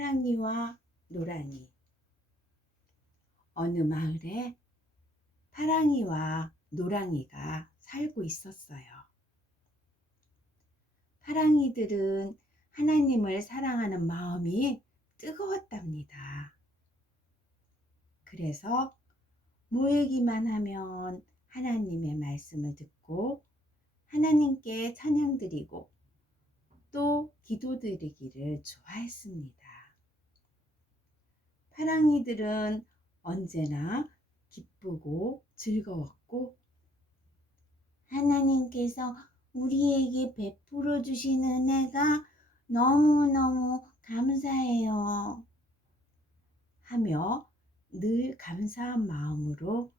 파랑이와 노랑이 어느 마을에 파랑이와 노랑이가 살고 있었어요. 파랑이들은 하나님을 사랑하는 마음이 뜨거웠답니다. 그래서 모이기만 하면 하나님의 말씀을 듣고 하나님께 찬양드리고 또 기도드리기를 좋아했습니다. 파랑이들은 언제나 기쁘고 즐거웠고 하나님께서 우리에게 베풀어 주신 은혜가 너무너무 감사해요. 하며 늘 감사한 마음으로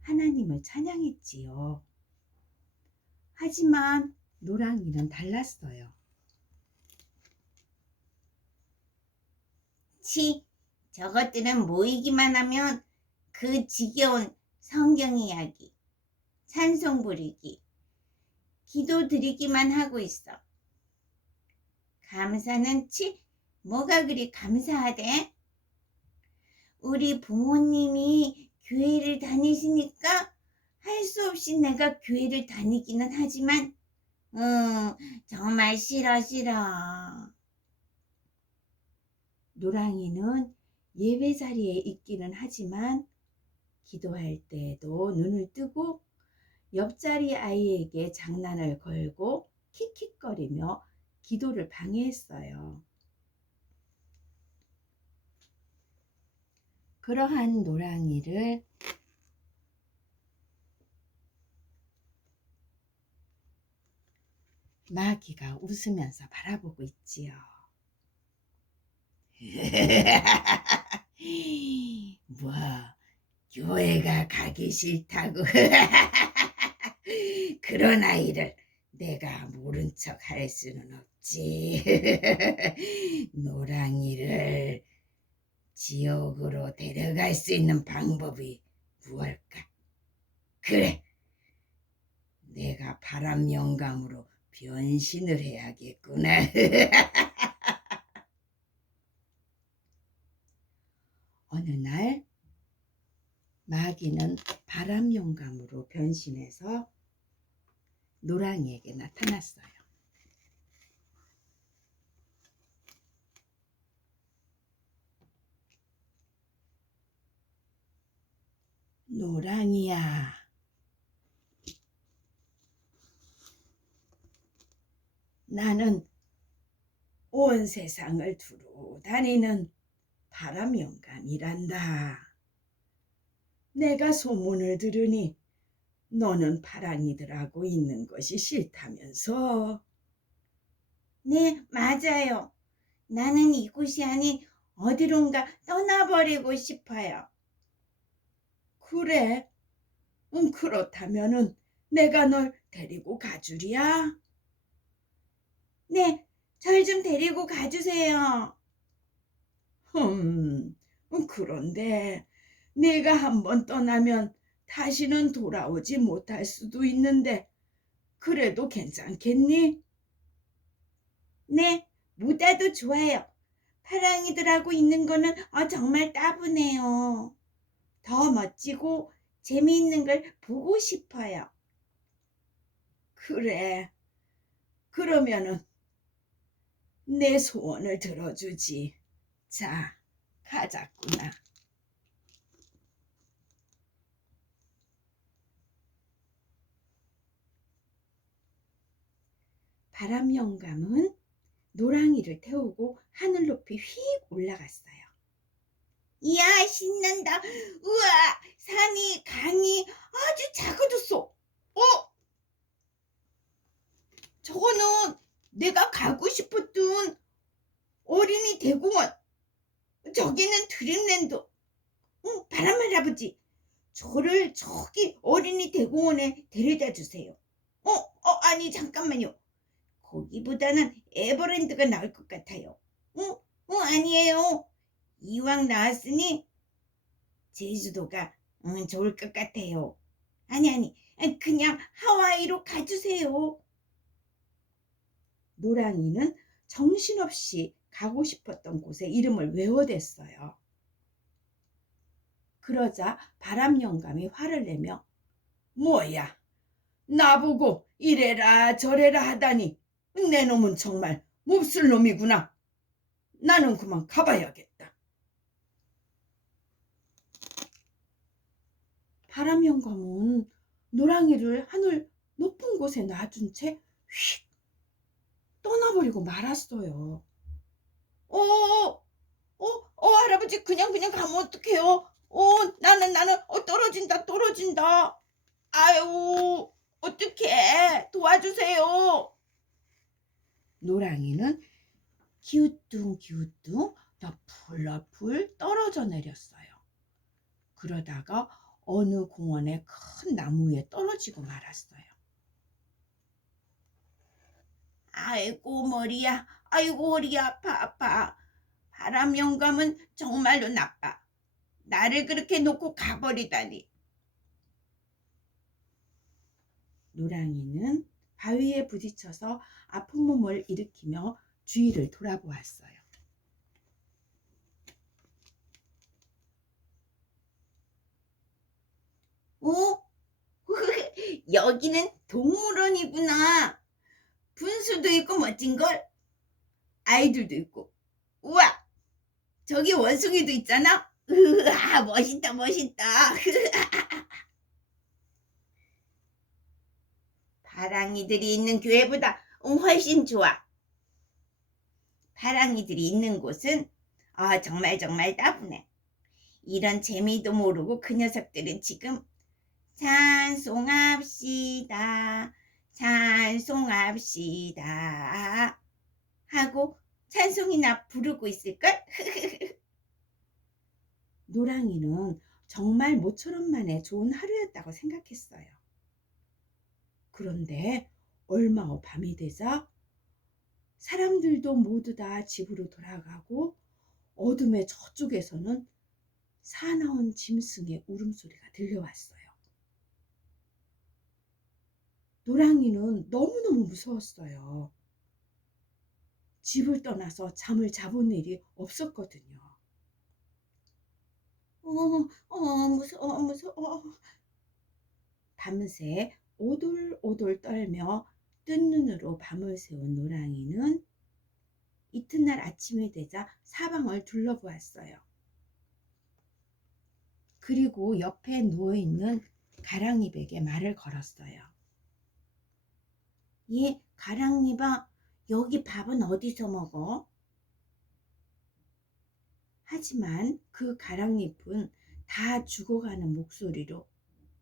하나님을 찬양했지요. 하지만 노랑이는 달랐어요. 치, 저것들은 모이기만 하면 그 지겨운 성경 이야기, 찬송 부르기, 기도 드리기만 하고 있어. 감사는 치, 뭐가 그리 감사하대? 우리 부모님이 교회를 다니시니까 할 수 없이 내가 교회를 다니기는 하지만, 음, 정말 싫어, 싫어. 노랑이는 예배 자리에 있기는 하지만 기도할 때에도 눈을 뜨고 옆자리 아이에게 장난을 걸고 킥킥거리며 기도를 방해했어요. 그러한 노랑이를 마귀가 웃으면서 바라보고 있지요. 뭐 교회가 가기 싫다고. 그런 아이를 내가 모른 척 할 수는 없지. 노랑이를 지옥으로 데려갈 수 있는 방법이 무엇일까? 그래 내가 바람 영감으로 변신을 해야겠구나 어느 날 마귀는 바람 영감으로 변신해서 노랑이에게 나타났어요. 노랑이야. 나는 온 세상을 두루 다니는 바람 영감이란다. 내가 소문을 들으니 너는 파랑이들하고 있는 것이 싫다면서. 네, 맞아요. 나는 이곳이 아닌 어디론가 떠나버리고 싶어요. 그래? 음, 그렇다면은 내가 널 데리고 가주리야. 네, 절 좀 데리고 가주세요. 흠, 음, 그런데 내가 한번 떠나면 다시는 돌아오지 못할 수도 있는데 그래도 괜찮겠니? 네, 무다도 좋아요. 파랑이들하고 있는 거는 어, 정말 따분해요. 더 멋지고 재미있는 걸 보고 싶어요. 그래. 그러면은 내 소원을 들어주지. 자, 가자꾸나. 바람 영감은 노랑이를 태우고 하늘 높이 휙 올라갔어요. 이야, 신난다. 우와, 산이, 강이 아주 작아졌어. 어? 저거는 내가 가고 싶었던 어린이 대공원. 저기는 드림랜드. 응, 바람 할아버지. 저를 저기 어린이 대공원에 데려다 주세요. 어, 어, 아니, 잠깐만요. 거기보다는 에버랜드가 나을 것 같아요. 어, 어, 아니에요. 이왕 나왔으니 제주도가 음, 좋을 것 같아요. 아니 아니 그냥 하와이로 가주세요. 노랑이는 정신없이 가고 싶었던 곳에 이름을 외워댔어요. 그러자 바람 영감이 화를 내며 뭐야? 나보고 이래라 저래라 하다니 내 놈은 정말 몹쓸 놈이구나. 나는 그만 가봐야겠다. 바람 영감은 노랑이를 하늘 높은 곳에 놔둔 채 휙 떠나버리고 말았어요. 어, 어, 어, 할아버지 그냥 그냥 가면 어떡해요? 어, 나는 나는 어, 떨어진다 떨어진다. 아유, 어떡해? 도와주세요. 노랑이는 기우뚱 기우뚱 너풀너풀 떨어져 내렸어요. 그러다가 어느 공원의 큰 나무에 떨어지고 말았어요. 아이고 머리야, 아이고 허리 아파 아파. 바람 영감은 정말로 나빠. 나를 그렇게 놓고 가버리다니. 노랑이는 바위에 부딪혀서 아픈 몸을 일으키며 주위를 돌아보았어요. 어? 여기는 동물원이구나. 분수도 있고 멋진 걸. 아이들도 있고. 우와! 저기 원숭이도 있잖아. 으아, 멋있다, 멋있다. 파랑이들이 있는 교회보다 훨씬 좋아. 파랑이들이 있는 곳은 아, 정말 정말 따분해. 이런 재미도 모르고 그 녀석들은 지금 찬송합시다. 찬송합시다. 하고 찬송이나 부르고 있을걸? 노랑이는 정말 모처럼만의 좋은 하루였다고 생각했어요. 그런데 얼마 후 밤이 되자 사람들도 모두 다 집으로 돌아가고 어둠의 저쪽에서는 사나운 짐승의 울음소리가 들려왔어요. 노랑이는 너무너무 무서웠어요. 집을 떠나서 잠을 자본 일이 없었거든요. 어, 어, 무서워, 무서워. 밤새 오돌오돌 떨며 뜬 눈으로 밤을 새운 노랑이는 이튿날 아침이 되자 사방을 둘러보았어요. 그리고 옆에 누워있는 가랑잎에게 말을 걸었어요. 예, 가랑잎아, 여기 밥은 어디서 먹어? 하지만 그 가랑잎은 다 죽어가는 목소리로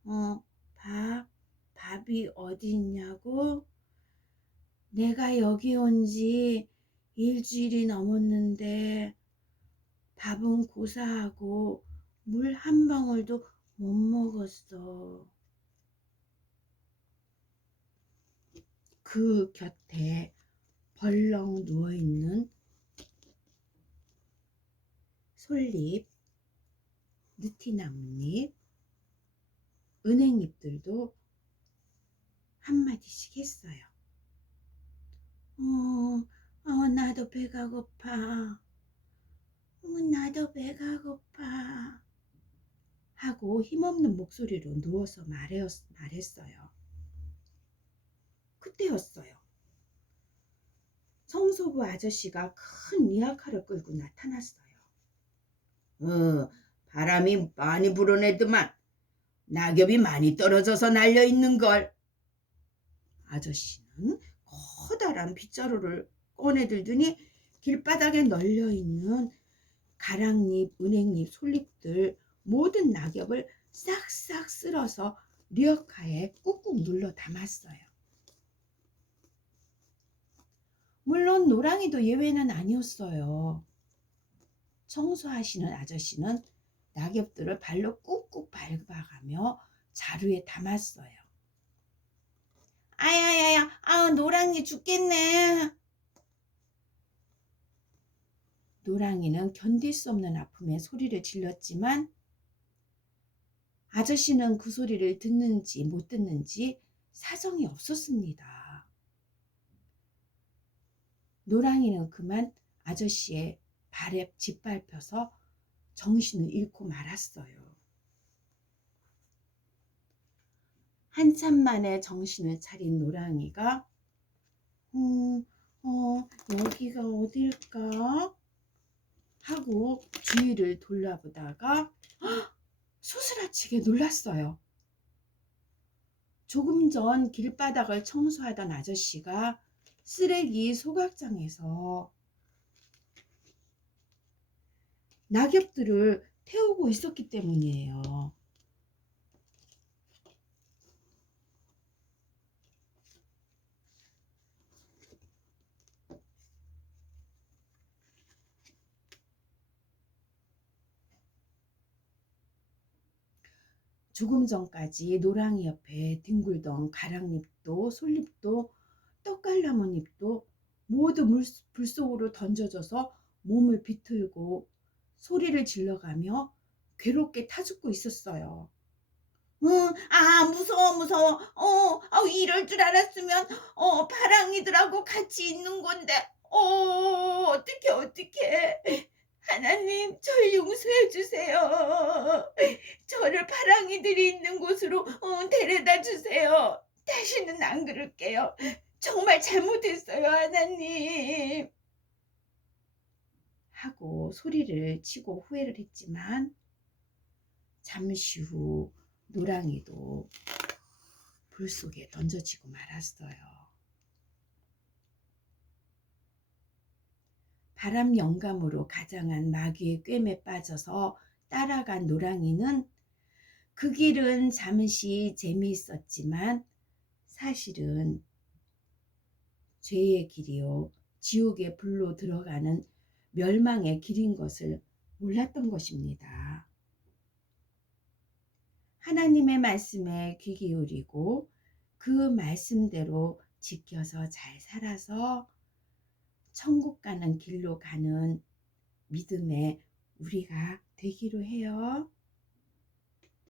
어, 밥, 밥이 어디 있냐고? 내가 여기 온 지 일주일이 넘었는데 밥은 고사하고 물 한 방울도 못 먹었어. 그 곁에 벌렁 누워있는 솔잎, 느티나뭇잎, 은행잎들도 한마디씩 했어요. 어, 어, 나도 배가 고파. 어, 나도 배가 고파. 하고 힘없는 목소리로 누워서 말했, 말했어요. 그때였어요. 청소부 아저씨가 큰 리아카를 끌고 나타났어요. 어, 바람이 많이 불어내더만 낙엽이 많이 떨어져서 날려 있는 걸. 아저씨는 커다란 빗자루를 꺼내들더니 길바닥에 널려 있는 가랑잎, 은행잎, 솔잎들 모든 낙엽을 싹싹 쓸어서 리어카에 꾹꾹 눌러 담았어요. 물론 노랑이도 예외는 아니었어요. 청소하시는 아저씨는 낙엽들을 발로 꾹꾹 밟아가며 자루에 담았어요. 아야야야, 아 노랑이 죽겠네. 노랑이는 견딜 수 없는 아픔에 소리를 질렀지만 아저씨는 그 소리를 듣는지 못 듣는지 사정이 없었습니다. 노랑이는 그만 아저씨의 발에 짓밟혀서 정신을 잃고 말았어요. 한참 만에 정신을 차린 노랑이가 어, 어, 여기가 어딜까? 하고 주위를 돌아보다가 헉! 소스라치게 놀랐어요. 조금 전 길바닥을 청소하던 아저씨가 쓰레기 소각장에서 낙엽들을 태우고 있었기 때문이에요. 조금 전까지 노랑이 옆에 뒹굴던 가랑잎도 솔잎도 떡갈나무잎도 모두 물, 불 속으로 던져져서 몸을 비틀고 소리를 질러가며 괴롭게 타죽고 있었어요. 응, 아, 무서워, 무서워. 어, 아, 이럴 줄 알았으면, 어, 파랑이들하고 같이 있는 건데, 어, 어떡해, 어떡해. 하나님, 절 용서해 주세요. 저를 파랑이들이 있는 곳으로 어, 데려다 주세요. 다시는 안 그럴게요. 정말 잘못했어요, 하나님. 하고 소리를 치고 후회를 했지만 잠시 후 노랑이도 불 속에 던져지고 말았어요. 바람 영감으로 가장한 마귀의 꿰매 빠져서 따라간 노랑이는 그 길은 잠시 재미있었지만 사실은 죄의 길이요 지옥의 불로 들어가는 멸망의 길인 것을 몰랐던 것입니다. 하나님의 말씀에 귀 기울이고 그 말씀대로 지켜서 잘 살아서 천국 가는 길로 가는 믿음의 우리가 되기로 해요.